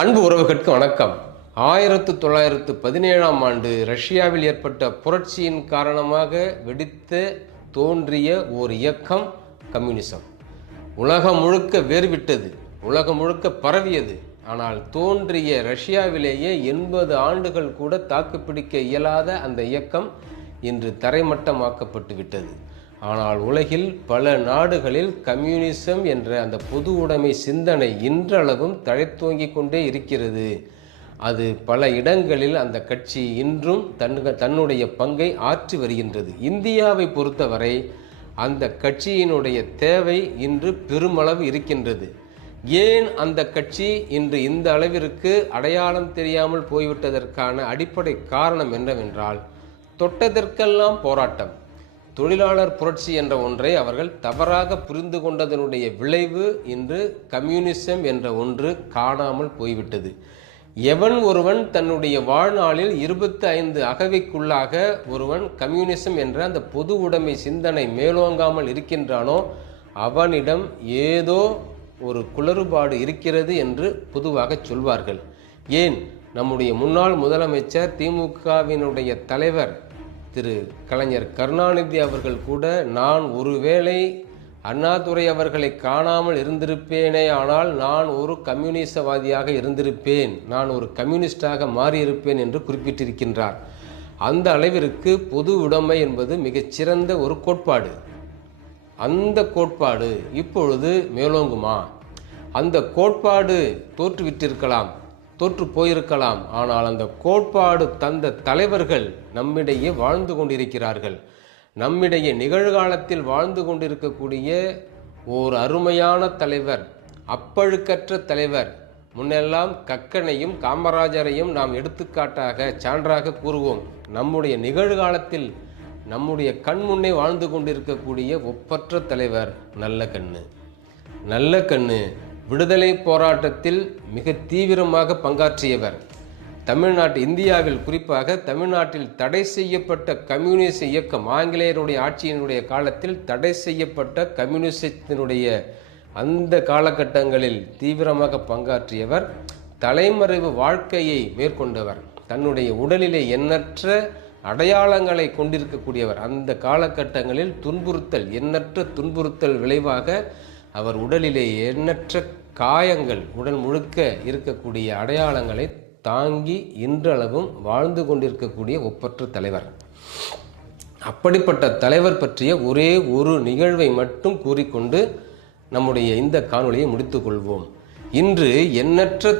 அன்பு உறவுகளுக்கு வணக்கம். ஆயிரத்து தொள்ளாயிரத்து பதினேழாம் ஆண்டு ரஷ்யாவில் ஏற்பட்ட புரட்சியின் காரணமாக வெடித்து தோன்றிய ஓர் இயக்கம் கம்யூனிசம். உலகம் முழுக்க வேறுவிட்டது உலகம் முழுக்க பரவியது. ஆனால் தோன்றிய ரஷ்யாவிலேயே எண்பது ஆண்டுகள் கூட தாக்குப்பிடிக்க இயலாத அந்த இயக்கம் இன்று தரைமட்டமாக்கப்பட்டு விட்டது ஆனால் உலகில் பல நாடுகளில் கம்யூனிசம் என்ற அந்த பொது உடைமை சிந்தனை இன்றளவும் தழைத்தோங்கிக் கொண்டே இருக்கிறது. அது பல இடங்களில் அந்த கட்சி இன்றும் தன் தன்னுடைய பங்கை ஆற்றி வருகின்றது. இந்தியாவை பொறுத்தவரை அந்த கட்சியினுடைய தேவை இன்று பெருமளவு இருக்கின்றது. ஏன் அந்த கட்சி இன்று இந்த அளவிற்கு அடையாளம் தெரியாமல் போய்விட்டதற்கான அடிப்படை காரணம் என்னவென்றால் தொட்டதற்கெல்லாம் போராட்டம். தொழிலாளர் புரட்சி என்ற ஒன்றை அவர்கள் தவறாக புரிந்து கொண்டதனுடைய விளைவு இன்று கம்யூனிசம் என்ற ஒன்று காணாமல் போய்விட்டது. எவன் ஒருவன் தன்னுடைய வாழ்நாளில் இருபத்தி ஐந்து அகவைக்குள்ளாக ஒருவன் கம்யூனிசம் என்ற அந்த பொது உடைமை சிந்தனை மேலோங்காமல் இருக்கின்றானோ அவனிடம் ஏதோ ஒரு குளறுபாடு இருக்கிறது என்று பொதுவாக சொல்வார்கள். ஏன்? நம்முடைய முன்னாள் முதலமைச்சர் திமுகவினுடைய தலைவர் திரு கலைஞர் கருணாநிதி அவர்கள் கூட நான் ஒருவேளை அண்ணாதுரை அவர்களை காணாமல் இருந்திருப்பேனே ஆனால் நான் ஒரு கம்யூனிசவாதியாக இருந்திருப்பேன். நான் ஒரு கம்யூனிஸ்டாக மாறியிருப்பேன் என்று குறிப்பிட்டிருக்கின்றார். அந்த அளவிற்கு பொது உடைமை என்பது மிகச்சிறந்த ஒரு கோட்பாடு. அந்த கோட்பாடு இப்பொழுது மேலோங்குமா? அந்த கோட்பாடு தோற்றுவிட்டிருக்கலாம். தோற்று போயிருக்கலாம். ஆனால் அந்த கோட்பாடு தந்த தலைவர்கள் நம்மிடையே வாழ்ந்து கொண்டிருக்கிறார்கள். நம்மிடையே நிகழ்காலத்தில் வாழ்ந்து கொண்டிருக்கக்கூடிய ஓர் அருமையான தலைவர் அப்பழுக்கற்ற தலைவர் முன்னெல்லாம் கக்கனையும் காமராஜரையும் நாம் எடுத்துக்காட்டாக சான்றாக கூறுவோம். நம்முடைய நிகழ்காலத்தில் நம்முடைய கண் முன்னே வாழ்ந்து கொண்டிருக்கக்கூடிய ஒப்பற்ற தலைவர் நல்ல கண்ணு. நல்ல கண்ணு. விடுதலை போராட்டத்தில் மிக தீவிரமாக பங்காற்றியவர். தமிழ்நாட்டு இந்தியாவில் குறிப்பாக தமிழ்நாட்டில் தடை செய்யப்பட்ட கம்யூனிச இயக்கம் ஆங்கிலேயருடைய ஆட்சியினுடைய காலத்தில் தடை செய்யப்பட்ட கம்யூனிசத்தினுடைய அந்த காலகட்டங்களில் தீவிரமாக பங்காற்றியவர் தலைமறைவு வாழ்க்கையை மேற்கொண்டவர் தன்னுடைய உடலிலே எண்ணற்ற அடையாளங்களை கொண்டிருக்கக்கூடியவர். அந்த காலகட்டங்களில் துன்புறுத்தல் எண்ணற்ற துன்புறுத்தல் விளைவாக அவர் உடலிலே எண்ணற்ற காயங்கள் உடல் முழுக்க இருக்கக்கூடிய அடையாளங்களை தாங்கி இன்றளவும் வாழ்ந்து கொண்டிருக்கக்கூடிய ஒப்பற்ற தலைவர். அப்படிப்பட்ட தலைவர் பற்றிய ஒரே ஒரு நிகழ்வை மட்டும் கூறிக்கொண்டு நம்முடைய இந்த காணொலியை முடித்துக்கொள்வோம் இன்று எண்ணற்ற